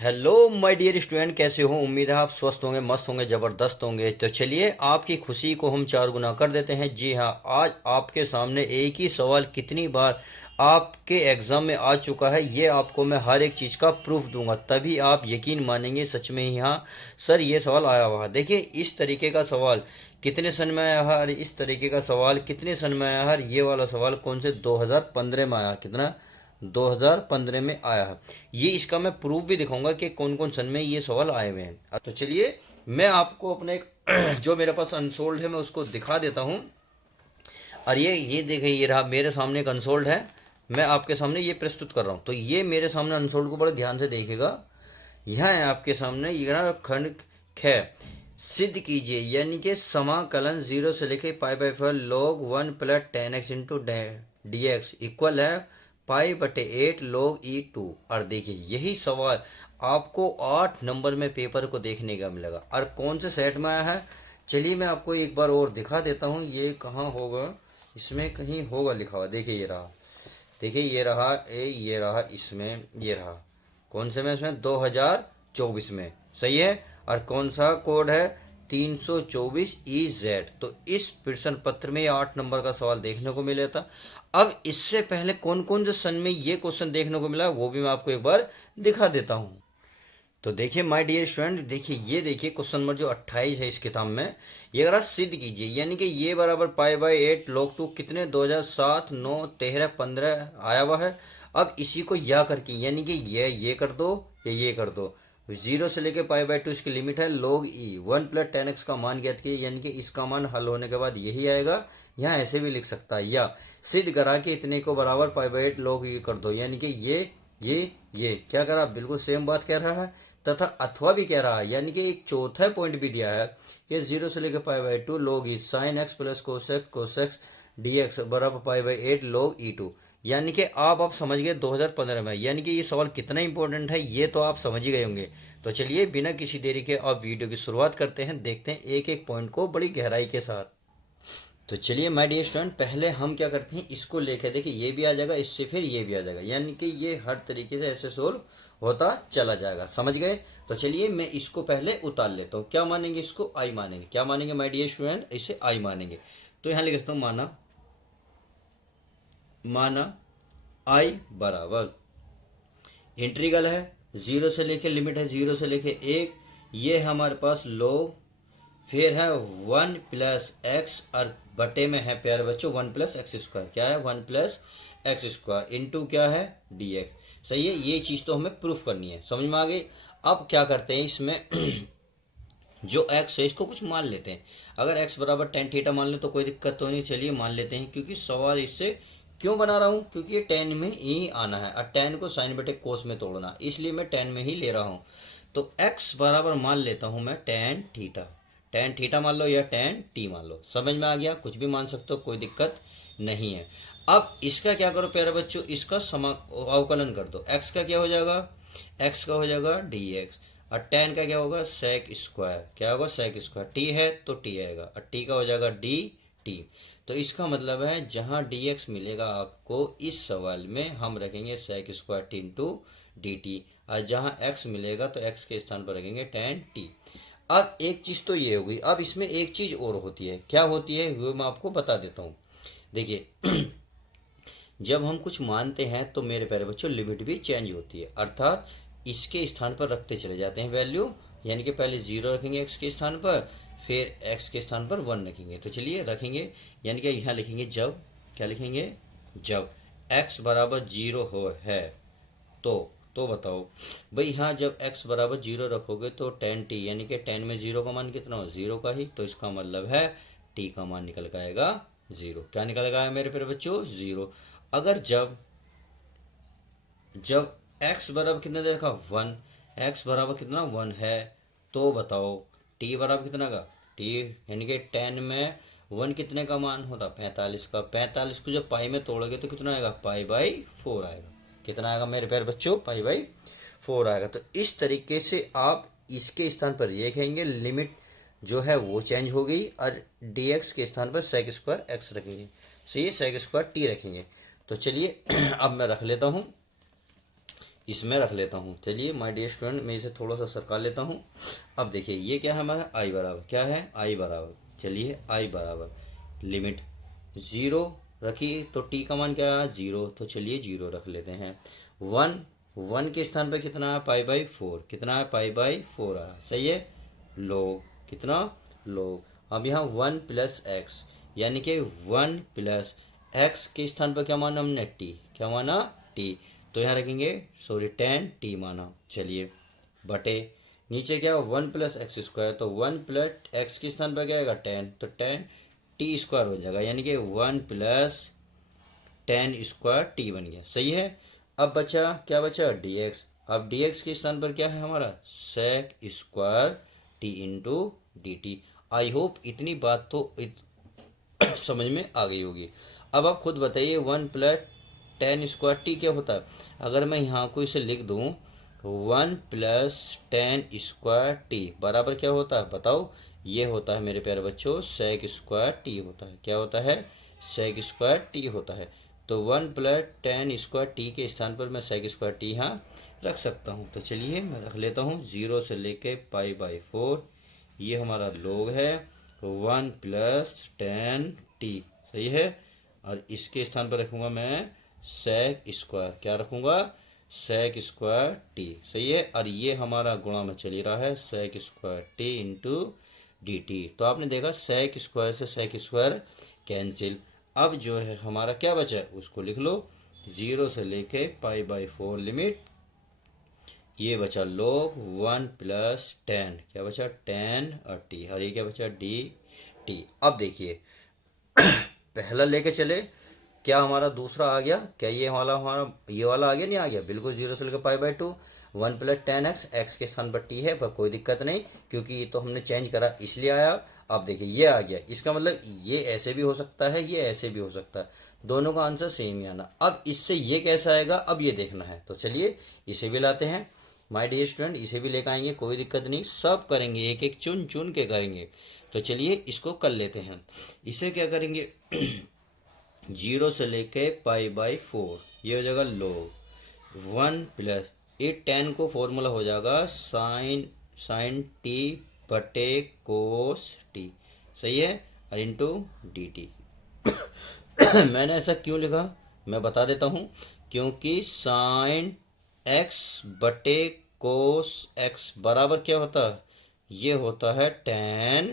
Hello my dear student, कैसे हो? उम्मीद है आप स्वस्थ होंगे, मस्त होंगे, ज़बरदस्त होंगे। तो चलिए आपकी खुशी को हम चार गुना कर देते हैं। जी हाँ, आज आपके सामने एक ही सवाल कितनी बार आपके एग्ज़ाम में आ चुका है, ये आपको मैं हर एक चीज़ का प्रूफ दूंगा, तभी आप यकीन मानेंगे सच में ही हाँ सर ये सवाल आया हुआ है। देखिए इस तरीके का सवाल कितने सन में आया है और इस तरीके का सवाल कितने सन में आया है। ये वाला सवाल कौन से 2015 में आया, कितना 2015 में आया है। ये इसका मैं प्रूफ भी दिखाऊंगा कि कौन कौन सन में ये सवाल आए हुए हैं। तो चलिए मैं आपको अपने जो मेरे पास अनसोल्ड है मैं उसको दिखा देता हूँ। और ये देखिए, ये रहा मेरे सामने एक अनसोल्ड है, मैं आपके सामने ये प्रस्तुत कर रहा हूँ। तो ये मेरे सामने अनसोल्ड को बड़े ध्यान से देखिएगा। यह है आपके सामने, ये ना खंड ख सिद्ध कीजिए, यानी कि समाकलन जीरो से लेके pi by four log 1 + 10x into D x equal है पाई/8 log e2। और देखिए यही सवाल आपको 8 नंबर में पेपर को देखने का मिलेगा। और कौन से सेट में आया है, चलिए मैं आपको एक बार और दिखा देता हूँ। ये कहाँ होगा, इसमें कहीं होगा लिखा हुआ। देखिए ये रहा, देखिए ये रहा ये रहा, इसमें ये रहा। कौन से में, इसमें 2024 में, सही है। और कौन सा कोड है, 324EZ। तो इस प्रश्न पत्र में 8 नंबर का सवाल देखने को मिला था। अब इससे पहले कौन कौन से सन में ये क्वेश्चन देखने को मिला वो भी मैं आपको एक बार दिखा देता हूँ। तो देखिए माय डियर स्टूडेंट, देखिए ये देखिए क्वेश्चन नंबर जो 28 है इस किताब में, ये अगर सिद्ध कीजिए, यानी कि ये बराबर पाई/8 log 2 कितने 2007 9 13 15 आया हुआ है। अब इसी को या करके, यानी कि ये कर दो या ये कर दो। जीरो से लेके पाई/2 इसकी लिमिट है log e 1 + 10x का मान ज्ञात किया, यानी कि इसका मान हल होने के बाद यही आएगा। यहाँ ऐसे भी लिख सकता है, या सिद्ध करा के इतने को बराबर पाई/8 log e कर दो, यानी कि ये क्या करा, बिल्कुल सेम बात कह रहा है। तथा अथवा भी कह रहा है, यानी कि एक चौथा पॉइंट भी दिया है कि जीरो से लेकर पाई/2 log e sin x plus cosec x dx बराबर पाई/8 log e2। यानी कि आप समझ गए 2015 में, यानी कि ये सवाल कितना इंपॉर्टेंट है ये तो आप समझ ही गए होंगे। तो चलिए बिना किसी देरी के आप वीडियो की शुरुआत करते हैं, देखते हैं एक एक पॉइंट को बड़ी गहराई के साथ। तो चलिए माय डियर स्टूडेंट, पहले हम क्या करते हैं, इसको लेके देखिए ये भी आ जाएगा, इससे फिर ये भी आ जाएगा, यानी कि ये हर तरीके से ऐसे सोल्व होता चला जाएगा, समझ गए। तो चलिए मैं इसको पहले उतार लेता हूँ। क्या मानेंगे, इसको आई मानेंगे। क्या मानेंगे माय डियर स्टूडेंट, इसे आई मानेंगे। तो यहाँ लिख देता हूँ माना, माना आई बराबर इंटीग्रल है, जीरो से लेके लिमिट है जीरो से लेके एक, ये हमारे पास log, फिर है 1 + x और बटे में है प्यारे बच्चों 1 + x²। क्या है, 1 + x² इंटू क्या है dx। सही है, ये चीज़ तो हमें प्रूफ करनी है, समझ में आ गई। अब क्या करते हैं इसमें जो x है इसको कुछ मान लेते हैं। अगर x बराबर tan थीटा मान ले तो कोई दिक्कत तो नहीं, चलिए मान लेते हैं, क्योंकि सवाल इससे क्यों बना रहा हूँ, क्योंकि ये tan में ही आना है और tan को साइन बटे कोस में तोड़ना, इसलिए मैं tan में ही ले रहा हूँ। तो x बराबर मान लेता हूँ मैं tan थीटा, tan थीटा मान लो या tan t मान लो, समझ में आ गया। कुछ भी मान सकते हो, कोई दिक्कत नहीं है। अब इसका क्या करो प्यारे बच्चों, इसका अवकलन कर दो। x का क्या हो जाएगा, x का हो जाएगा dx, और टेन का क्या होगा सेक स्क्वायर, क्या होगा सेक स्क्वायर, टी है तो टी आएगा और टी का हो जाएगा डी टी। तो इसका मतलब है जहाँ डी एक्स मिलेगा आपको इस सवाल में हम रखेंगे sec square T into D T, और जहाँ एक्स मिलेगा तो एक्स के स्थान पर रखेंगे टेन टी। अब एक चीज़ तो ये होगी, अब इसमें एक चीज़ और होती है, क्या होती है वो मैं आपको बता देता हूँ। देखिए जब हम कुछ मानते हैं तो मेरे प्यारे बच्चों लिमिट भी चेंज होती है, अर्थात इसके स्थान पर रखते चले जाते हैं वैल्यू, यानी कि पहले जीरो रखेंगे एक्स के स्थान पर, फिर एक्स के स्थान पर वन रखेंगे। तो चलिए रखेंगे, यानी कि यहाँ लिखेंगे जब, क्या लिखेंगे, जब एक्स बराबर जीरो हो है तो बताओ भाई, यहाँ जब x बराबर जीरो रखोगे तो टेन टी, यानी कि टेन में जीरो का मान कितना हो, जीरो का ही, तो इसका मतलब है t का मान निकल के आएगा जीरो। क्या निकल गया मेरे प्यारे बच्चों, जीरो। अगर जब जब x बराबर कितना दे रखा, वन, x बराबर कितना वन है, तो बताओ t बराबर कितना का, t, यानी कि टेन में वन कितने का मान होता, 45 का। 45 को जब पाई में तोड़ोगे तो कितना आएगा, पाई/4 आएगा। कितना आएगा मेरे प्यारे बच्चों, पाई/4 आएगा। तो इस तरीके से आप इसके स्थान पर ये कहेंगे, लिमिट जो है वो चेंज हो गई, और dx के स्थान पर सेक स्क्वायर एक्स रखेंगे, सही है, सेक स्क्वायर टी रखेंगे। तो चलिए अब मैं रख लेता हूँ, इसमें रख लेता हूँ। चलिए माय डियर स्टूडेंट, मैं इसे थोड़ा सा सरका लेता हूँ। अब देखिए ये क्या है हमारा, आई बराबर क्या है, आई बराबर, चलिए आई बराबर लिमिट ज़ीरो रखिए, तो टी का मान क्या है, ज़ीरो, तो चलिए ज़ीरो रख लेते हैं। वन, वन के स्थान पर कितना है, पाई बाई फोर, कितना है, पाई बाई फोर आया, सही है। लोग कितना, लोग। अब यहाँ वन प्लस एक्स, यानी कि वन प्लस एक्स के स्थान पर क्या माना हमने, टी, क्या माना, टी, तो यहाँ रखेंगे, सॉरी 10 टी माना, चलिए बटे नीचे क्या, वन प्लस एक्स स्क्वायर, तो वन प्लस एक्स के स्थान पर क्या आएगा, 10, तो 10 टी स्क्वायर हो जाएगा, यानी कि वन प्लस 10 स्क्वायर टी बन गया, सही है। अब बचा क्या, बचा डी एक्स। अब डी एक्स के स्थान पर क्या है हमारा, sec square T into D T. I hope इतनी बात तो समझ में आ गई होगी। अब आप खुद बताइए, वन प्लस 10 स्क्वायर टी क्या होता है। अगर मैं यहाँ को इसे लिख दूँ, वन प्लस 10 स्क्वायर टी बराबर क्या होता है बताओ, ये होता है मेरे प्यारे बच्चों, सेक स्क्वायर टी होता है, क्या होता है, सेक स्क्वायर टी होता है। तो वन प्लस 10 स्क्वायर टी के स्थान पर मैं सेक स्क्वायर टी यहाँ रख सकता हूँ। तो चलिए मैं रख लेता हूँ, ज़ीरो से लेके पाई बाई फोर, ये हमारा लोग है वन प्लस 10 टी, सही है। और इसके स्थान पर रखूँगा मैं सेक स्क्वायर, क्या रखूँगा, सेक स्क्वायर टी, सही है। और ये हमारा गुणा में चल ही रहा है, sec square T into D T. तो आपने देखा सेक स्क्वायर से सेक स्क्वायर कैंसिल। अब जो है हमारा क्या बचा है उसको लिख लो, ज़ीरो से लेके पाई बाई फोर लिमिट, ये बचा लोग वन प्लस 10, क्या बचा 10 और टी, और ये क्या बचा डी टी। अब देखिए पहला लेके चले, क्या हमारा दूसरा आ गया, क्या ये वाला हमारा, ये वाला आ गया, नहीं आ गया, बिल्कुल ज़ीरो से लेकर pi by two, one plus 10 x, x के स्थान पर टी है, पर कोई दिक्कत नहीं क्योंकि ये तो हमने चेंज करा इसलिए आया। अब देखिए ये आ गया, इसका मतलब ये ऐसे भी हो सकता है, ये ऐसे भी हो सकता है, दोनों का आंसर सेम ही आना। अब इससे ये कैसा आएगा, अब ये देखना है, तो चलिए इसे भी लाते हैं माय डियर स्टूडेंट, इसे भी लेकर आएंगे, कोई दिक्कत नहीं, सब करेंगे, एक एक चुन चुन के करेंगे। तो चलिए इसको कर लेते हैं। इसे क्या करेंगे जीरो से लेके पाई बाई फोर, ये हो जाएगा लोग वन प्लस, ये 10 को फॉर्मूला हो जाएगा साइन, साइन टी बटे कोस टी, सही है, और इंटू डी टी। मैंने ऐसा क्यों लिखा मैं बता देता हूँ, क्योंकि साइन एक्स बटे कोस एक्स बराबर क्या होता है, ये होता है 10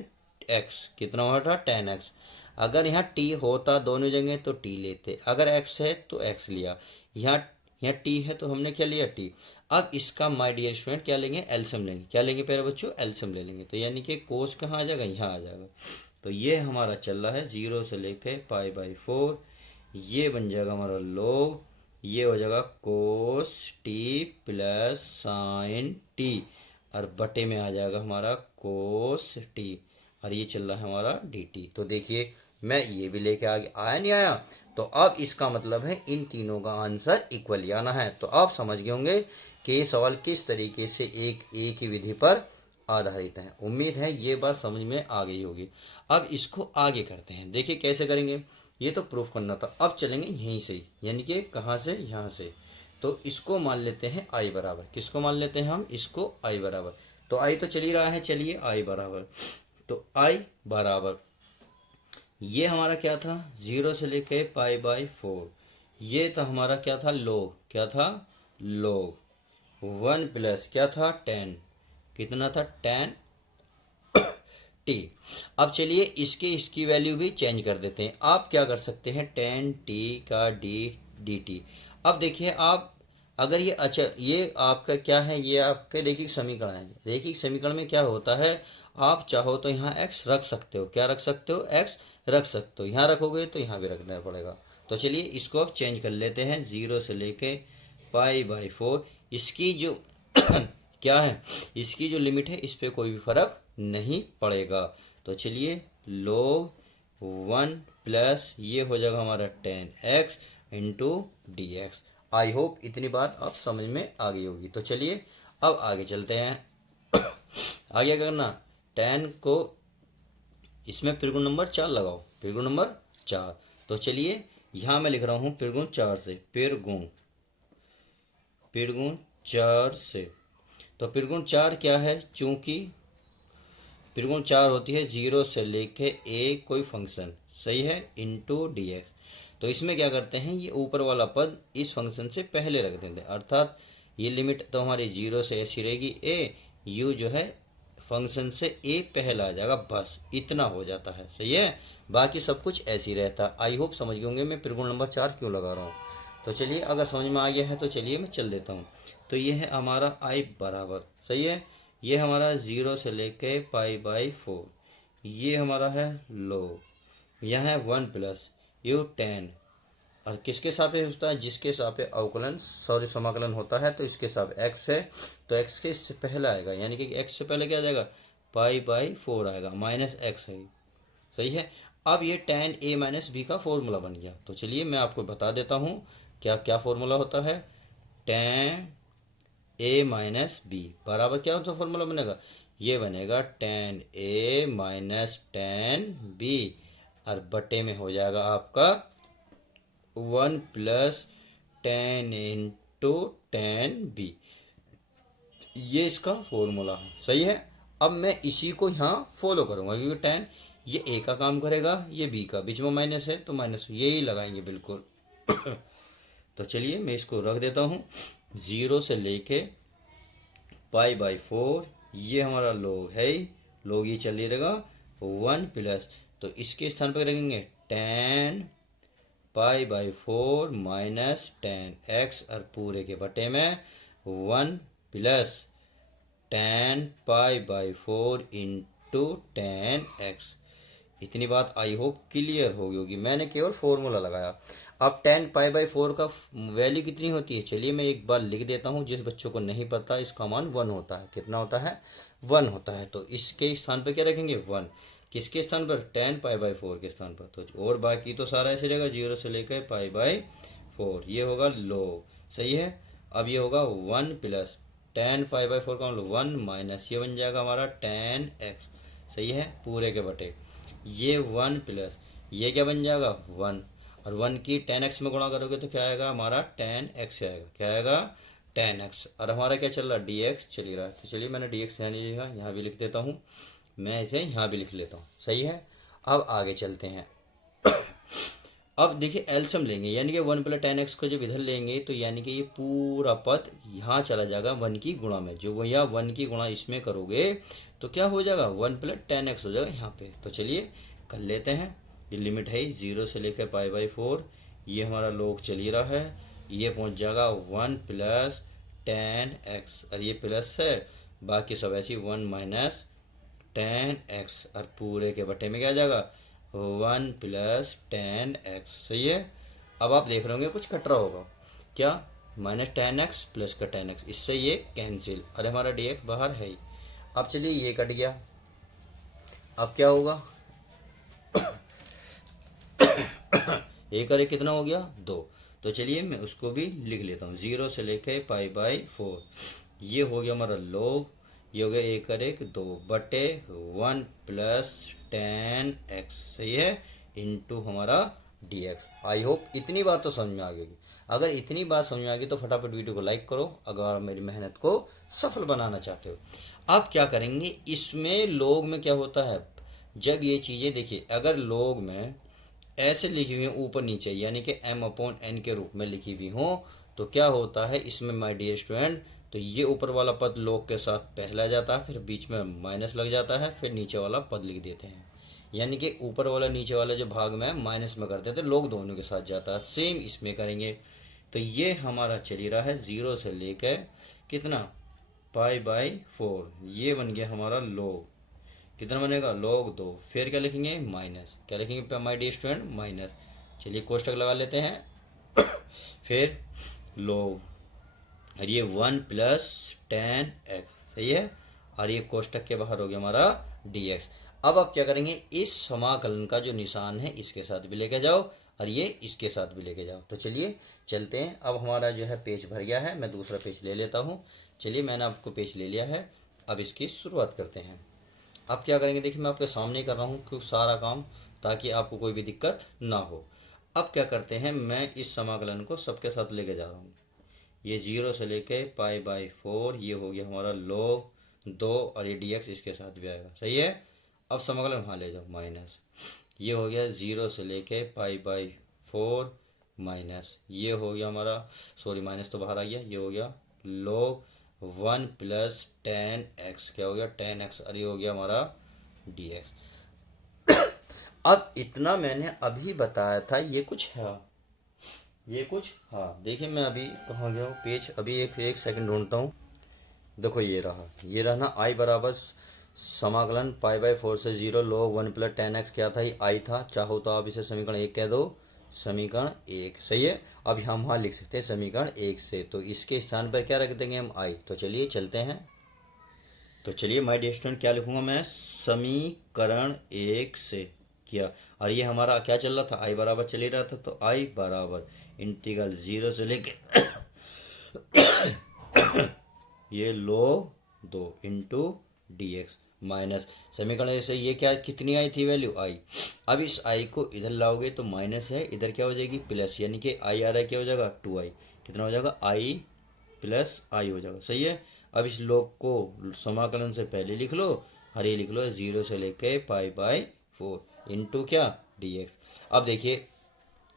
एक्स, कितना होता है 10 एक्स। अगर यहाँ टी होता दोनों जगह तो टी लेते, अगर एक्स है तो एक्स लिया, यहाँ यहाँ टी है तो हमने क्या लिया, टी। अब इसका माय डियर स्टूडेंट क्या लेंगे, एलसीएम लेंगे, क्या लेंगे प्यारे बच्चों, एलसीएम ले लेंगे, तो यानी कि कोस कहाँ आ जाएगा, यहाँ आ जाएगा। तो ये हमारा चल रहा है ज़ीरो से लेके पाई बाई फोर, ये बन जाएगा हमारा लोग, ये हो जाएगा cos t plus sign T, और बटे में आ जाएगा हमारा कोस टी, और ये चल रहा है हमारा डी टी। तो देखिए मैं ये भी लेके आगे आया, नहीं आया, तो अब इसका मतलब है इन तीनों का आंसर इक्वली आना है। तो आप समझ गए होंगे कि ये सवाल किस तरीके से एक ही विधि पर आधारित है। उम्मीद है ये बात समझ में आ गई होगी। अब इसको आगे करते हैं, देखिए कैसे करेंगे, ये तो प्रूफ करना था, अब चलेंगे यहीं से, यानी कि कहाँ से, यहाँ से। तो इसको मान लेते हैं आई बराबर, किसको मान लेते हैं हम, इसको आई बराबर, तो आई तो चल ही रहा है, चलिए आई बराबर, तो आई बराबर ये हमारा क्या था, ज़ीरो से लेके पाई बाई फोर, ये तो हमारा क्या था, लोग, क्या था, लोग वन प्लस क्या था 10, कितना था 10 टी। अब चलिए इसकी वैल्यू भी चेंज कर देते हैं। आप क्या कर सकते हैं, 10 टी का डी टी। अब देखिए आप, अगर ये अच्छा ये आपका क्या है, ये आपके रैखिक समीकरण है, रैखिक समीकरण में क्या होता है, आप चाहो तो यहाँ एक्स रख सकते हो, क्या रख सकते हो, एक्स रख सकते हो, यहाँ रखोगे तो यहाँ भी रखना पड़ेगा। तो चलिए इसको अब चेंज कर लेते हैं, ज़ीरो से लेके पाई बाई फोर, इसकी जो क्या है, इसकी जो लिमिट है इस पर कोई भी फर्क नहीं पड़ेगा। तो चलिए लोग वन प्लस ये हो जाएगा हमारा 10 एक्स इंटू डी एक्स। आई होप इतनी बात आप समझ में आ गई होगी। तो चलिए अब आगे चलते हैं। आगे क्या करना, 10 को इसमें पिरगुण नंबर 4 लगाओ, पिरगुण नंबर 4। तो चलिए यहाँ मैं लिख रहा हूँ पिरगुण 4 से, पिरगुण पिड़गुण 4 से। तो पिड़गुण 4 क्या है, चूंकि पिड़गुण 4 होती है 0 से लेके एक कोई फंक्शन, सही है, इंटू डी एक्स। तो इसमें क्या करते हैं, ये ऊपर वाला पद इस फंक्शन से पहले रख देते हैं, अर्थात ये लिमिट तो हमारी 0 से ऐसी रहेगी ए, यू जो है फंक्शन से ए पहला आ जाएगा, बस इतना हो जाता है, सही है। बाकी सब कुछ ऐसे ही रहता है। आई होप समझ गए होंगे मैं पिड़गुण नंबर 4 क्यों लगा रहा हूँ। तो चलिए, अगर समझ में आ गया है तो चलिए मैं चल देता हूँ। तो ये है हमारा आई बराबर, सही है, ये हमारा 0 से लेके π/4, ये हमारा है लो, यह है 1 प्लस यू 10, और किसके सापेक्ष होता है, जिसके सापेक्ष अवकलन सॉरी समाकलन होता है, तो इसके साथ x है, तो x के इससे पहले आएगा, यानी कि x से पहले क्या आ जाएगा, π/4 आएगा, माइनस x है, सही है। अब ये tan a माइनस बी का फॉर्मूला बन गया। तो चलिए मैं आपको बता देता हूँ क्या क्या फॉर्मूला होता है। tan a माइनस बी बराबर क्या होता फॉर्मूला बनेगा, ये बनेगा tan a minus tan b, और बटे में हो जाएगा आपका 1 plus tan into tan b, ये इसका फॉर्मूला है, सही है। अब मैं इसी को यहाँ फॉलो करूँगा, क्योंकि tan ये a का काम करेगा, ये b का, बीच में माइनस है तो माइनस यही लगाएंगे बिल्कुल। तो चलिए मैं इसको रख देता हूँ, 0 से लेके π/4, ये हमारा लोग है, लोग ये चल रहेगा 1 प्लस, तो इसके स्थान पर रखेंगे tan π/4 माइनस tan x, और पूरे के बटे में 1 plus tan π/4 into tan x। इतनी बात आई होप क्लियर होगी होगी, मैंने केवल फॉर्मूला लगाया। अब tan π/4 का वैल्यू कितनी होती है, चलिए मैं एक बार लिख देता हूँ, जिस बच्चों को नहीं पता इसका मान 1 होता है। कितना होता है, 1 होता है। तो इसके स्थान पर क्या रखेंगे, 1, किसके स्थान पर, tan π/4 के स्थान पर। तो और बाकी तो सारा ऐसे रहेगा, 0 से लेकर π/4, ये होगा लो, सही है। अब ये होगा 1 प्लस tan π/4 का मतलब 1 माइनस ये बन जाएगा हमारा tan x, सही है, पूरे के बटे ये 1 प्लस ये क्या बन जाएगा 1, और 1 की tan x में गुणा करोगे तो क्या आएगा हमारा tan x आएगा, क्या आएगा tan x। और हमारा क्या चल रहा है, dx चल रहा है। तो चलिए मैंने dx यहाँ नहीं लिखा, यहाँ भी लिख देता हूँ, मैं इसे यहाँ भी लिख लेता हूँ, सही है। अब आगे चलते हैं। अब देखिए एल्सियम लेंगे, यानी कि 1 प्लस tan x को जब इधर लेंगे तो यानी कि ये पूरा पद यहाँ चला जाएगा 1 की गुणा में, जो भैया 1 की गुणा इसमें करोगे तो क्या हो जाएगा, 1 प्लस tan x हो जाएगा यहाँ पे। तो चलिए कर लेते हैं, ये लिमिट है 0 से लेकर π/4, ये हमारा लोग चल ही रहा है, ये पहुँच जाएगा 1 प्लस tan x, और ये प्लस है, बाकी सब ऐसी 1 माइनस tan x, और पूरे के बटे में क्या आ जाएगा 1 प्लस tan x, सही है। अब आप देख रहे होंगे कुछ कट रहा होगा, क्या, माइनस tan x प्लस का tan x, इससे ये कैंसिल, अरे हमारा dx बाहर है ही। अब चलिए ये कट गया, अब क्या होगा, एक और एक कितना हो गया 2। तो चलिए मैं उसको भी लिख लेता हूँ, 0 से लेके π/4, ये हो गया हमारा लोग, ये हो गया एक और एक 2 बटे 1 प्लस tan x, सही है, इंटू हमारा dx। आई होप इतनी बात तो समझ में आ गई। अगर इतनी बात समझ में आ गई तो फटाफट वीडियो को लाइक करो, अगर मेरी मेहनत को सफल बनाना चाहते हो। अब क्या करेंगे, इसमें लोग में क्या होता है, जब ये चीज़ें देखिए, अगर लोग में ऐसे लिखी हुई ऊपर नीचे, यानी कि m/n के रूप में लिखी हुई हो, तो क्या होता है इसमें माय डियर स्टूडेंट, तो ये ऊपर वाला पद लोग के साथ पहला जाता है, फिर बीच में माइनस लग जाता है, फिर नीचे वाला पद लिख देते हैं, यानी कि ऊपर वाला नीचे वाला जो भाग में माइनस में करते थे, लोग दोनों के साथ जाता है। सेम इसमें करेंगे। तो ये हमारा चली रहा है 0 से लेकर कितना π/4, ये बन गया हमारा लोग, कितना बनेगा log 2, फिर क्या लिखेंगे माइनस, क्या लिखेंगे माय डियर स्टूडेंट माइनस, चलिए कोष्टक लगा लेते हैं फिर log, और ये 1 प्लस tan x, सही है, और ये कोष्टक के बाहर हो गया हमारा dx। अब आप क्या करेंगे, इस समाकलन का जो निशान है इसके साथ भी लेके जाओ, और ये इसके साथ भी लेके जाओ। तो चलिए चलते हैं। अब हमारा जो है पेज भर गया है, मैं दूसरा पेज ले लेता हूँ। चलिए मैंने आपको पेज ले लिया है, अब इसकी शुरुआत करते हैं। अब क्या करेंगे, देखिए मैं आपके सामने ही कर रहा हूँ क्योंकि सारा काम, ताकि आपको कोई भी दिक्कत ना हो। अब क्या करते हैं, मैं इस समाकलन को सबके साथ लेके जा रहा हूँ, ये 0 से लेके पाई/4, ये हो गया हमारा log 2 और ये dx इसके साथ भी आएगा। सही है। अब समाकलन वहाँ ले जाओ माइनस, ये हो गया 0 से लेके पाई/4 माइनस, ये हो गया हमारा, सॉरी माइनस तो बाहर आ गया, ये हो गया log 1 प्लस 10x, क्या हो गया 10x, और ये हो गया हमारा dx। अब इतना मैंने अभी बताया था, ये कुछ है, ये कुछ, हाँ देखिए मैं अभी कहाँ गया हूँ पेज, अभी एक सेकंड ढूंढता हूँ। देखो ये रहा ना, आई बराबर समाकलन पाई/4 से 0 log 1 प्लस 10x, क्या था ये आई था, चाहो तो आप इसे समीकरण 1 कह दो, समीकरण 1। सही है। अब हम वहाँ लिख सकते हैं समीकरण 1 से, तो इसके स्थान पर क्या रख देंगे हम, आई। तो चलिए चलते हैं। तो चलिए माय डियर स्टूडेंट, क्या लिखूंगा मैं, समीकरण 1 से किया, और ये हमारा क्या चल रहा था, आई बराबर चल ही रहा था, तो आई बराबर इंटीग्रल 0 से लेके ये log 2 इंटू dx माइनस समीकरण से ये क्या, कितनी आई थी वैल्यू, आई। अब इस आई को इधर लाओगे तो माइनस है, इधर क्या हो जाएगी प्लस, यानी कि आई आ रहा है, क्या हो जाएगा 2i, कितना हो जाएगा आई प्लस आई हो जाएगा। सही है। अब इस log को समाकलन से पहले लिख लो, और ये लिख लो 0 से लेके पाई/4 इंटू क्या dx। अब देखिए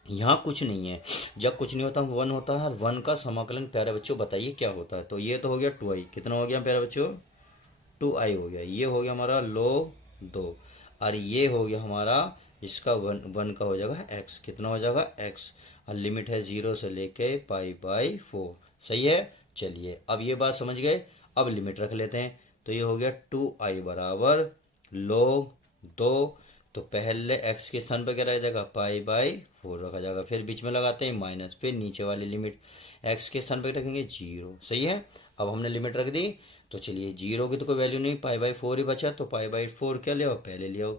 यहाँ कुछ नहीं है, जब कुछ नहीं होता वन होता है, और वन का समाकलन प्यारे बच्चों बताइए क्या होता है। तो ये तो हो गया 2i, कितना हो गया प्यारे बच्चों 2i हो गया, ये हो गया हमारा log 2, और ये हो गया हमारा इसका वन का हो जाएगा x, कितना हो जाएगा x, और लिमिट है 0 से लेके पाई/4। सही है। चलिए अब ये बात समझ गए, अब लिमिट रख लेते हैं। तो ये हो गया 2i बराबर log 2, तो पहले x के स्थान पर क्या रह जाएगा पाई/4 रखा जाएगा, फिर बीच में लगाते हैं माइनस, फिर नीचे वाली लिमिट x के स्थान पर रखेंगे 0। सही है। अब हमने लिमिट रख दी, तो चलिए 0 की तो कोई वैल्यू नहीं, पाई/4 ही बचा, तो पाई/4 क्या ले आओ, पहले ले आओ,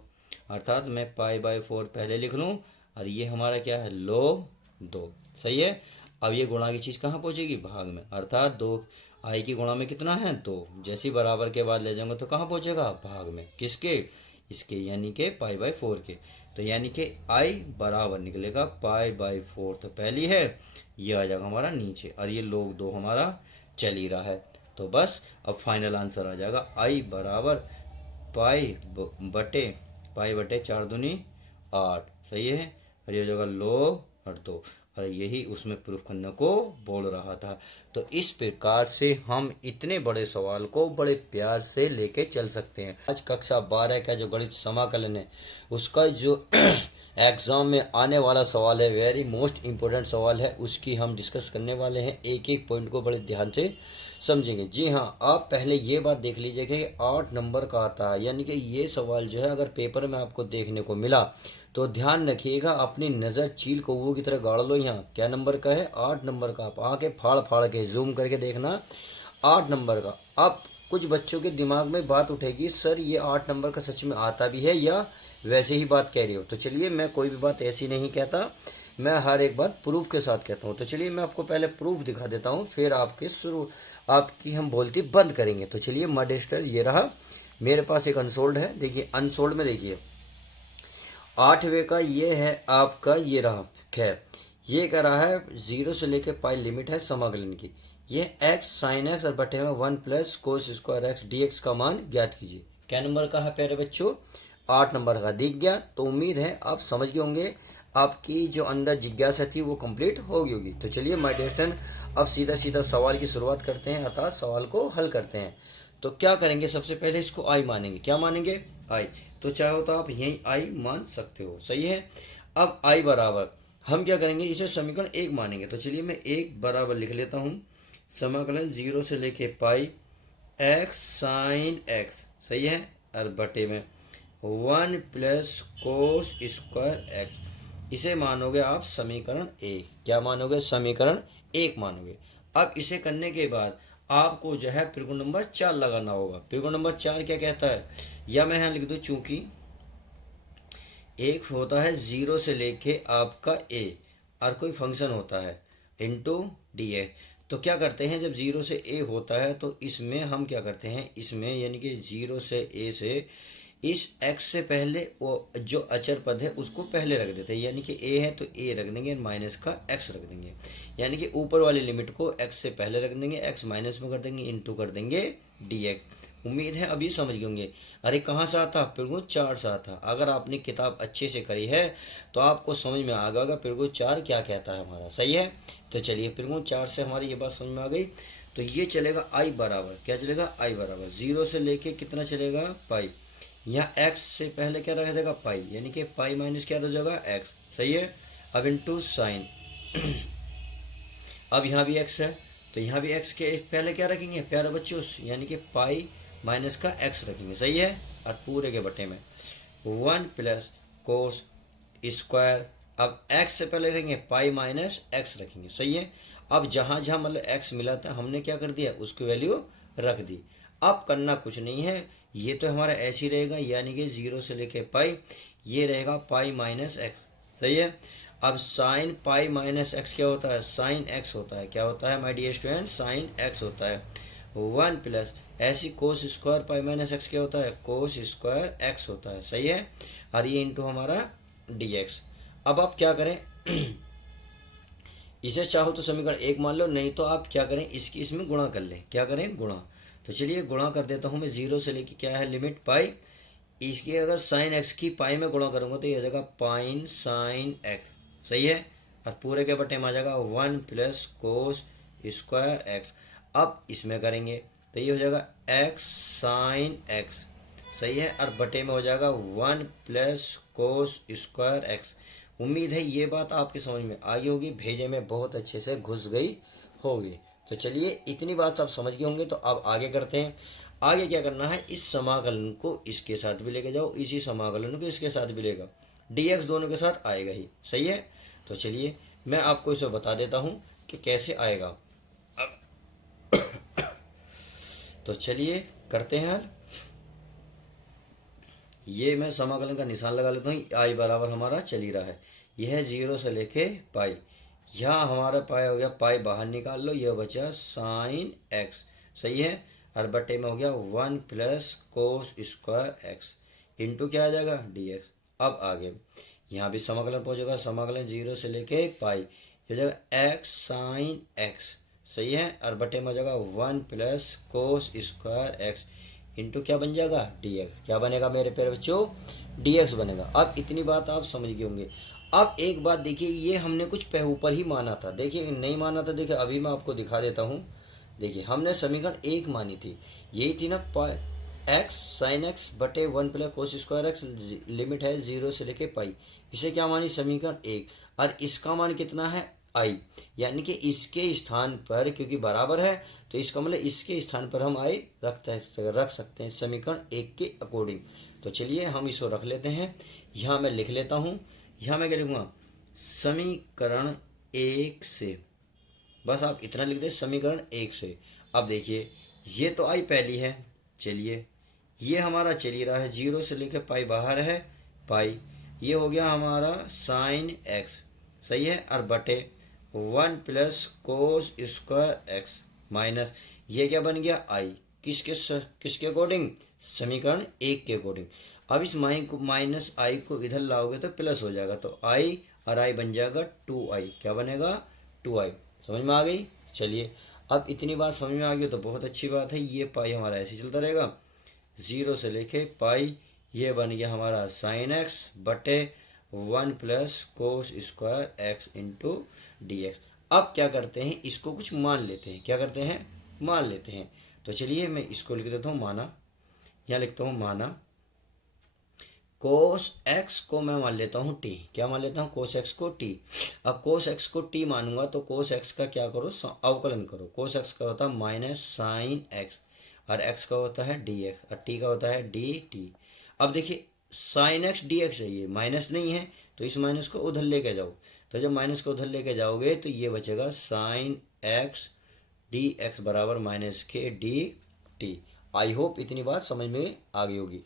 अर्थात मैं पाई/4 पहले लिख लूँ, और ये हमारा क्या है log 2। सही है। अब ये गुणा की चीज़ कहाँ पहुँचेगी, भाग में, अर्थात 2 आई की गुणा में कितना है 2, जैसी बराबर के बाद ले जाएंगे तो कहाँ पहुँचेगा, भाग में, किसके, इसके, यानी कि पाई/4 के। तो यानी कि आई बराबर निकलेगा पाई/4, तो पहली है, ये आ जाएगा हमारा नीचे, और ये log 2 हमारा चल ही रहा है। तो बस अब फाइनल आंसर आ जाएगा आई बराबर पाई बटे 4 दूनी 8। सही है। और ये हो जाएगा log 2, और यही उसमें प्रूफ करने को बोल रहा था। तो इस प्रकार से हम इतने बड़े सवाल को बड़े प्यार से लेके चल सकते हैं। आज कक्षा 12 का जो गणित समाकलन है, उसका जो एग्ज़ाम में आने वाला सवाल है, वेरी मोस्ट इम्पोर्टेंट सवाल है, उसकी हम डिस्कस करने वाले हैं, एक एक पॉइंट को बड़े ध्यान से समझेंगे। जी हाँ, आप पहले ये बात देख लीजिए कि 8 नंबर का आता है, यानी कि ये सवाल जो है अगर पेपर में आपको देखने को मिला तो ध्यान रखिएगा, अपनी नज़र चील कौवों की तरह गाड़ लो। यहाँ क्या नंबर का है, 8 नंबर का। आप आके फाड़ फाड़ के जूम करके देखना 8 नंबर का। अब कुछ बच्चों के दिमाग में बात उठेगी, सर ये 8 नंबर का सच में आता भी है या वैसे ही बात कह रही हो। तो चलिए, मैं कोई भी बात ऐसी नहीं कहता, मैं हर एक बात प्रूफ के साथ कहता हूँ। तो चलिए मैं आपको पहले प्रूफ दिखा देता हूँ, फिर आपकी हम बोलती बंद करेंगे। तो चलिए मॉडेस्टर ये रहा, मेरे पास एक अनसोल्ड है। देखिए अनसोल्ड में देखिए 8वें का ये है आपका, ये रहा, खैर ये कह रहा है 0 से लेके पाई लिमिट है समाकलन की, ये x sin x और बटे में 1 plus cos square x dx का मान ज्ञात कीजिए। क्या नंबर का है प्यारे बच्चों, 8 नंबर का दिख गया। तो उम्मीद है आप समझ गए होंगे, आपकी जो अंदर जिज्ञासा थी वो कंप्लीट हो गई होगी। तो चलिए माय डियर स्टूडेंट, अब सीधा सीधा सवाल की शुरुआत करते हैं, अर्थात सवाल को हल करते हैं। तो क्या करेंगे, सबसे पहले इसको आई मानेंगे। क्या मानेंगे, आई। तो चाहो तो आप यही आई मान सकते हो। सही है। अब आई बराबर हम क्या करेंगे, इसे समीकरण 1 मानेंगे। तो चलिए मैं 1 बराबर लिख लेता हूँ, समाकलन 0 से लेके पाई x sin x, सही है, और बटे में 1 प्लस कोस स्क्वायर x, इसे मानोगे आप समीकरण 1। क्या मानोगे, समीकरण 1 मानोगे। अब इसे करने के बाद आपको जो है त्रिकोण नंबर 4 लगाना होगा। त्रिकोण नंबर 4 क्या कहता है, या मैं यहाँ लिख दूँ, चूंकि एक होता है 0 से लेके आपका a, और कोई फंक्शन होता है इंटू डी ए। तो क्या करते हैं, जब 0 से a होता है तो इसमें हम क्या करते हैं, इसमें यानी कि 0 से a से इस x से पहले वो जो अचर पद है उसको पहले रख देते हैं, यानी कि a है तो a रख देंगे, माइनस का x रख देंगे, यानी कि ऊपर वाली लिमिट को x से पहले रख देंगे, x माइनस में कर देंगे, इनटू कर देंगे dx। उम्मीद है अभी समझ गए होंगे। अरे कहाँ से आता, पिरगुण 4 से आता। अगर आपने किताब अच्छे से करी है तो आपको समझ में आ गया होगा पिरगुण 4 क्या कहता है हमारा, सही है। तो चलिए पिरगुण 4 से हमारी ये बात समझ में आ गई। तो ये चलेगा i बराबर, क्या चलेगा, i बराबर 0 से लेके कितना चलेगा, पाई। यहाँ x से पहले क्या रखा जाएगा, पाई, यानी कि पाई माइनस क्या हो जाएगा, x, सही है। अब इनटू साइन अब यहाँ भी x है तो यहाँ भी x के पहले क्या रखेंगे प्यारे बच्चों, यानी कि पाई माइनस का x रखेंगे, सही है। और पूरे के बटे में 1 प्लस कोस स्क्वायर, अब x से पहले रखेंगे पाई माइनस x रखेंगे, सही है। अब जहाँ जहाँ मतलब x मिला था हमने क्या कर दिया, उसकी वैल्यू रख दी। अब करना कुछ नहीं है, ये तो हमारा ऐसे ही रहेगा, यानी कि 0 से लेके पाई, ये रहेगा पाई माइनस x, सही है। अब साइन पाई माइनस एक्स क्या होता है, साइन x होता है, क्या होता है my dear student, sine x होता है। 1 प्लस ऐसी cos square pi minus X क्या होता है, कोस स्क्वायर x होता है, सही है। और ये इंटू हमारा dx। अब आप क्या करें इसे चाहो तो समीकरण 1 मान लो, नहीं तो आप क्या करें इसकी इसमें गुणा कर लें, क्या करें, गुणा। तो चलिए गुणा कर देता हूँ मैं, 0 से लेके क्या है लिमिट पाई, इसकी अगर साइन एक्स की पाई में गुणा करूँगा तो ये हो जाएगा पाइन साइन एक्स, सही है। और पूरे के बटे में आ जाएगा 1 प्लस कोस स्क्वायर एक्स। अब इसमें करेंगे तो ये हो जाएगा एक्स साइन एक्स, सही है। और बटे में हो जाएगा 1 प्लस कोस स्क्वायर एक्स। उम्मीद है ये बात आपकी समझ में आ गई होगी, भेजे में बहुत अच्छे से घुस गई होगी। तो चलिए इतनी बात आप समझ गए होंगे, तो अब आगे करते हैं। आगे क्या करना है, इस समाकलन को इसके साथ भी लेके जाओ, इसी समाकलन को इसके साथ भी लेगा, dx दोनों के साथ आएगा ही, सही है। तो चलिए मैं आपको इसे बता देता हूँ कि कैसे आएगा। तो चलिए करते हैं हल। ये मैं समाकलन का निशान लगा लेता हूँ, आई बराबर हमारा चल ही रहा है, यह है 0 से लेके पाई। यहाँ हमारा पाई हो गया, पाई बाहर निकाल लो, यह बचा साइन एक्स, सही है। और बटे में हो गया 1 plus cos square x into क्या आ जाएगा dx। अब आगे यहाँ भी समाकलन पहुँचेगा, समाकलन 0 से लेके पाई, ये हो जाएगा एक्स साइन एक्स, सही है। और बटे में हो जाएगा 1 plus cos square x into क्या बन जाएगा dx। क्या बनेगा मेरे प्यारे बच्चों, dx बनेगा। अब इतनी बात आप समझ गए होंगे। अब एक बात देखिए, ये हमने कुछ ऊपर ही माना था, देखिए नहीं माना था, देखिए अभी मैं आपको दिखा देता हूँ। देखिए हमने समीकरण 1 मानी थी, यही थी ना, एक्स साइन एक्स बटे 1 plus cos square x, limit है 0 से लेके पाई, इसे क्या मानी समीकरण 1। और इसका मान कितना है आई, यानी कि इसके स्थान पर क्योंकि बराबर है तो इसका मतलब इसके स्थान पर हम आई रख सकते हैं समीकरण 1 के अकॉर्डिंग। तो चलिए हम इसको रख लेते हैं, यहाँ मैं लिख लेता हूँ। यहाँ मैं क्या लिखूँगा, समीकरण 1 से, बस आप इतना लिख दें समीकरण 1 से। अब देखिए ये तो आई पहली है, चलिए ये हमारा चल ही रहा है, 0 से लेकर पाई बाहर है, पाई, ये हो गया हमारा साइन एक्स, सही है। और बटे 1 plus cos square x minus ये क्या बन गया आई, किसके अकॉर्डिंग, समीकरण 1 के अकॉर्डिंग। अब इस माइनस आई को इधर लाओगे तो प्लस हो जाएगा, तो आई और आई बन जाएगा 2i, क्या बनेगा 2i। समझ में आ गई। चलिए अब इतनी बात समझ में आ गई तो बहुत अच्छी बात है, ये पाई हमारा ऐसे चलता रहेगा 0 से लेके पाई, ये बन गया हमारा साइन एक्स बटे 1 plus cos square x into dx। अब क्या करते हैं, इसको कुछ मान लेते हैं, क्या करते हैं, मान लेते हैं। तो चलिए मैं इसको लिख देता हूँ माना, यहाँ लिखता हूँ माना कोस एक्स को मैं मान लेता हूँ टी, क्या मान लेता हूँ, कोस एक्स को टी। अब कोस एक्स को टी मानूंगा तो कोस एक्स का क्या करो, अवकलन करो। कोस एक्स का होता है माइनस साइन एक्स, और एक्स का होता है डी एक्स, और टी का होता है डी टी। अब देखिए साइन एक्स डी एक्स है, ये माइनस नहीं है तो इस माइनस को उधर लेके जाओ, तो जब माइनस को उधर लेके जाओगे तो ये बचेगा साइन एक्स डी एक्स बराबर माइनस के डी टी। आई होप इतनी बात समझ में आ गई होगी।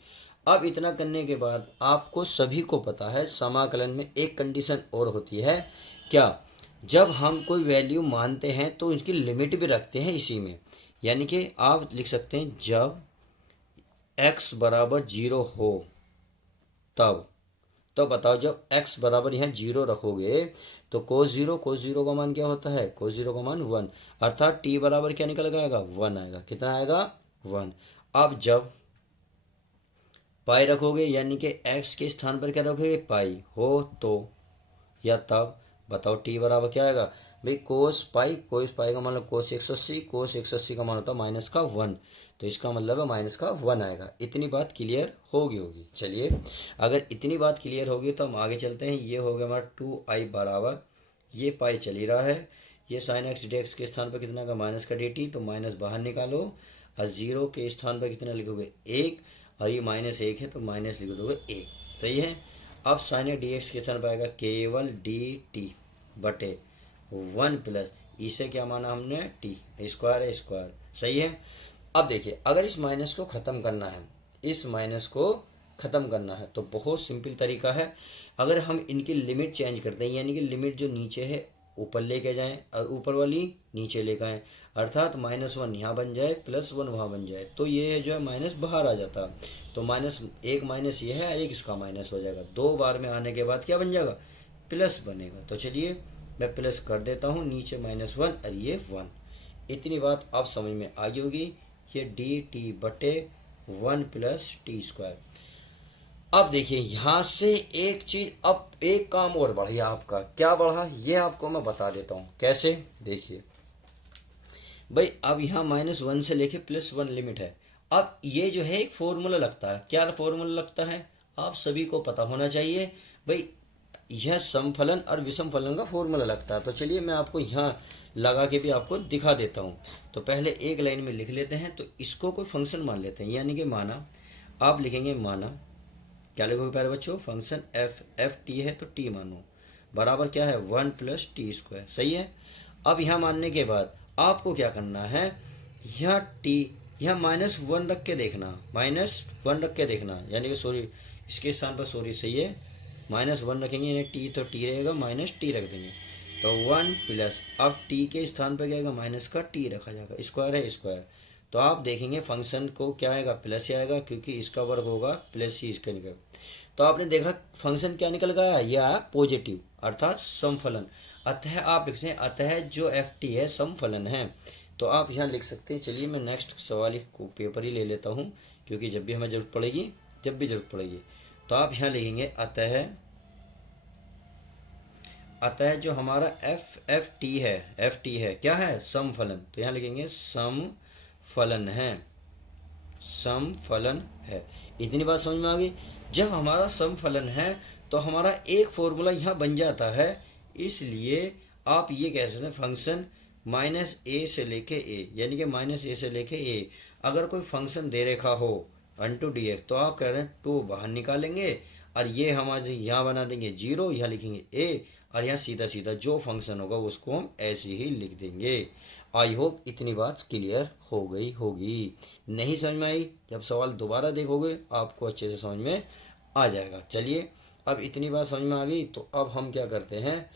अब इतना करने के बाद आपको सभी को पता है समाकलन में एक कंडीशन और होती है, क्या, जब हम कोई वैल्यू मानते हैं तो उसकी लिमिट भी रखते हैं इसी में। यानी कि आप लिख सकते हैं जब x बराबर 0 हो तब, तो बताओ जब x बराबर यहाँ 0 रखोगे तो कोस जीरो का मान क्या होता है, कोस जीरो का मान 1, अर्थात t बराबर क्या निकल आएगा, 1 आएगा। कितना आएगा, 1। अब जब पाई रखोगे यानी कि x के स्थान पर क्या रखोगे, पाई हो तो या तब बताओ टी बराबर क्या आएगा भाई, कोस पाई का मतलब कोस 180 का मान होता है माइनस का 1, तो इसका मतलब है माइनस का 1 आएगा। इतनी बात क्लियर होगी। चलिए अगर इतनी बात क्लियर होगी तो हम आगे चलते हैं। ये हो गया हमारा 2i बराबर, ये पाई चल ही रहा है, ये साइन एक्स डी एक्स के स्थान पर कितना का माइनस का डी टी, तो माइनस बाहर निकालो और जीरो के स्थान पर कितना लिखोगे, 1, और ये -1 है तो माइनस लिख दोगे 1। सही है। अब साइन ए डी एक्स के स्थान पर आएगा केवल डी टी बटे 1 प्लस इसे क्या माना हमने, टी स्क्वायर है स्क्वायर। सही है। अब देखिए अगर इस माइनस को ख़त्म करना है, इस माइनस को ख़त्म करना है तो बहुत सिंपल तरीका है। अगर हम इनकी लिमिट चेंज करते हैं यानी कि लिमिट जो नीचे है ऊपर लेके जाएं और ऊपर वाली नीचे लेकर आएँ, अर्थात -1 यहाँ बन जाए +1 वहाँ बन जाए, तो ये जो है माइनस बाहर आ जाता। तो एक माइनस ये है, एक इसका माइनस हो जाएगा, 2 बार में आने के बाद क्या बन जाएगा, प्लस बनेगा। तो चलिए मैं प्लस कर देता हूँ, नीचे -1 और ये 1। इतनी बात आप समझ में आ गई होगी। ये डी टी बटे 1 प्लस टी स्क्वायर। अब देखिए यहाँ से एक चीज, अब एक काम और बढ़ गया आपका। क्या बढ़ा ये आपको मैं बता देता हूँ कैसे। देखिए भाई अब यहाँ -1 से लेके +1 लिमिट है। अब ये जो है एक फॉर्मूला लगता है। क्या फॉर्मूला लगता है, आप सभी को पता होना चाहिए भाई, यह समफलन और विषम फलन का फॉर्मूला लगता है। तो चलिए मैं आपको यहाँ लगा के भी आपको दिखा देता हूँ। तो पहले एक लाइन में लिख लेते हैं, तो इसको कोई फंक्शन मान लेते हैं, यानी कि माना, आप लिखेंगे माना, क्या लिखोगे प्यारे बच्चों, फंक्शन एफ टी है तो टी मानो, बराबर क्या है 1 प्लस टी स्क्वायर। सही है। अब यहाँ मानने के बाद आपको क्या करना है, यहाँ टी, यहाँ -1 रख के देखना, -1 रख के देखना, यानी कि सॉरी इसके स्थान पर, सॉरी सही है, -1 रखेंगे यानी टी तो टी रहेगा, माइनस टी रख देंगे तो 1 प्लस, अब टी के स्थान पर क्या आएगा, माइनस का टी रखा जाएगा, स्क्वायर है स्क्वायर। तो आप देखेंगे फंक्शन को क्या आएगा, प्लस ही आएगा, क्योंकि इसका वर्ग होगा प्लस ही इसका निकल। तो आपने देखा फंक्शन क्या निकल गया, यह आया पॉजिटिव, अर्थात समफलन। अतः आप लिखते हैं अतः जो एफ टी है समफलन है। तो आप यहाँ लिख सकते हैं। चलिए मैं नेक्स्ट सवाल को पेपर ही ले लेता हूँ, क्योंकि जब भी हमें ज़रूरत पड़ेगी, जब भी ज़रूरत पड़ेगी। तो आप यहाँ लिखेंगे अतः जो हमारा एफ टी है क्या है, समफलन। तो यहाँ लिखेंगे समफलन है। इतनी बात समझ में आ गई। जब हमारा समफलन है तो हमारा एक फॉर्मूला यहाँ बन जाता है। इसलिए आप ये कह सकते हैं फंक्शन -a से लेके a, यानी कि -a से लेके a, अगर कोई फंक्शन दे रखा हो 1/2dx, तो आप कह रहे हैं 2 बाहर निकालेंगे और ये हमारे यहाँ बना देंगे 0, यहाँ लिखेंगे a, और यहाँ सीधा सीधा जो फंक्शन होगा उसको हम ऐसे ही लिख देंगे। आई होप इतनी बात क्लियर हो गई होगी। नहीं समझ में आई, जब सवाल दोबारा देखोगे आपको अच्छे से समझ में आ जाएगा। चलिए अब इतनी बात समझ में आ गई, तो अब हम क्या करते हैं,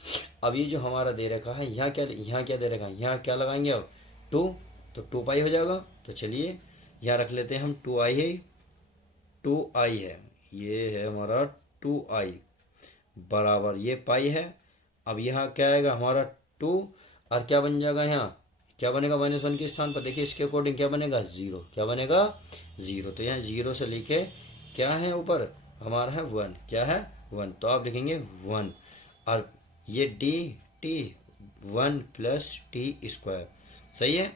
अब ये जो हमारा दे रखा है, यहाँ क्या दे रखा है, यहाँ क्या लगाएंगे अब 2, तो 2 पाई हो जाएगा। तो चलिए यहाँ रख लेते हैं हम 2i है, ये है हमारा 2i बराबर, ये पाई है। अब यहाँ क्या आएगा हमारा 2, और क्या बन जाएगा, यहाँ क्या बनेगा, -1 के स्थान पर देखिए इसके अकॉर्डिंग क्या बनेगा, 0, क्या बनेगा 0। तो यहाँ 0 से लेके क्या है ऊपर हमारा है 1, क्या है 1, तो आप लिखेंगे 1, और ये D T 1 plus T square. सही है।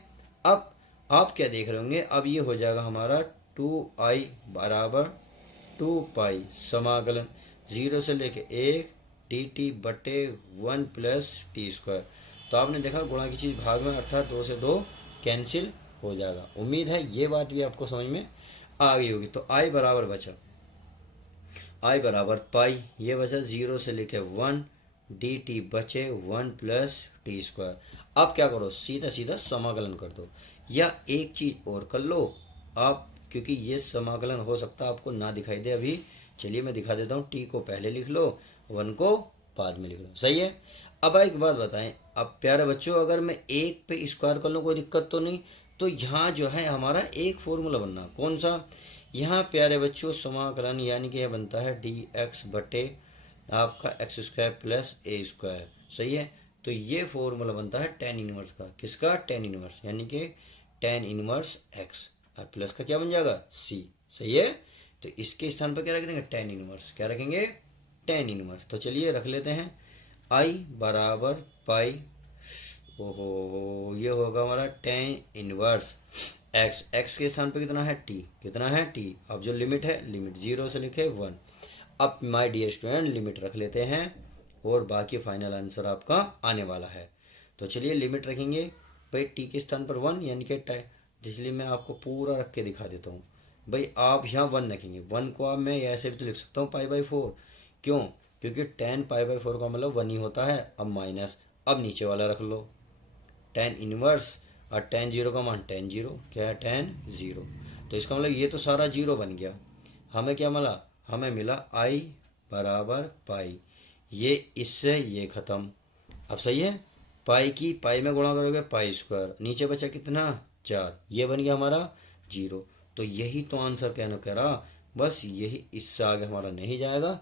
अब आप क्या देख रहे होंगे, अब ये हो जाएगा हमारा 2i बराबर 2 पाई समाकलन 0 से लेके 1 डी टी बटे 1 प्लस टी स्क्वायर। तो आपने देखा गुणा की चीज़ भाग में, अर्थात 2 से 2 कैंसिल हो जाएगा। उम्मीद है ये बात भी आपको समझ में आ गई होगी। तो आई बराबर बचा, आई बराबर पाई, ये बचा 0 से लेके 1 डी टी बचे 1 प्लस टी स्क्वायर। अब क्या करो, सीधा सीधा समाकलन कर दो, या एक चीज़ और कर लो आप, क्योंकि ये समाकलन हो सकता है आपको ना दिखाई दे अभी। चलिए मैं दिखा देता हूँ, टी को पहले लिख लो, 1 को बाद में लिख लो। सही है। अब एक बात बताएं, अब प्यारे बच्चों, अगर मैं 1 पे स्क्वायर कर लूँ कोई दिक्कत तो नहीं, तो यहाँ जो है हमारा एक फॉर्मूला बनना, कौन सा, यहाँ प्यारे बच्चों समाकलन यानी कि यह बनता है डी एक्स बटे आपका एक्स स्क्वायर प्लस ए स्क्वायर, सही है। तो ये फॉर्मूला बनता है टेन इनवर्स का, किसका, टेन इनवर्स, यानी कि टेन इनवर्स एक्स और प्लस का क्या बन जाएगा सी, सही है। तो इसके स्थान पर क्या रखेंगे, टेन इनवर्स, क्या रखेंगे, टेन इनवर्स। तो चलिए रख लेते हैं आई बराबर पाई, ओहो ये होगा हमारा टेन इनवर्स एक्स, एक्स के स्थान पे कितना है टी, कितना है टी। अब जो लिमिट है, लिमिट जीरो से लिखे वन। अब माय डियर स्टूडेंट लिमिट रख लेते हैं और बाकी फाइनल आंसर आपका आने वाला है। तो चलिए लिमिट रखेंगे भाई टी के स्थान पर वन यानी कि टाइम, इसलिए मैं आपको पूरा रख के दिखा देता हूँ। भाई आप यहाँ वन रखेंगे, वन को अब मैं ऐसे भी तो लिख सकता हूँ पाई बाई फोर, क्यों, क्योंकि टेन पाई बाई फोर का मतलब वन ही होता है। अब माइनस, अब नीचे वाला रख लो टेन इनवर्स, और टेन जीरो का मान टेन जीरो, क्या है टेन जीरो। तो इसका मतलब ये तो सारा जीरो बन गया। हमें क्या मिला, हमें मिला आई बराबर पाई, ये इससे ये ख़त्म। अब सही है, पाई की पाई में गुणा करोगे पाई स्क्वायर, नीचे बचा कितना चार, ये बन गया हमारा जीरो। तो यही तो आंसर कहना कह रहा, बस यही, इससे आगे हमारा नहीं जाएगा।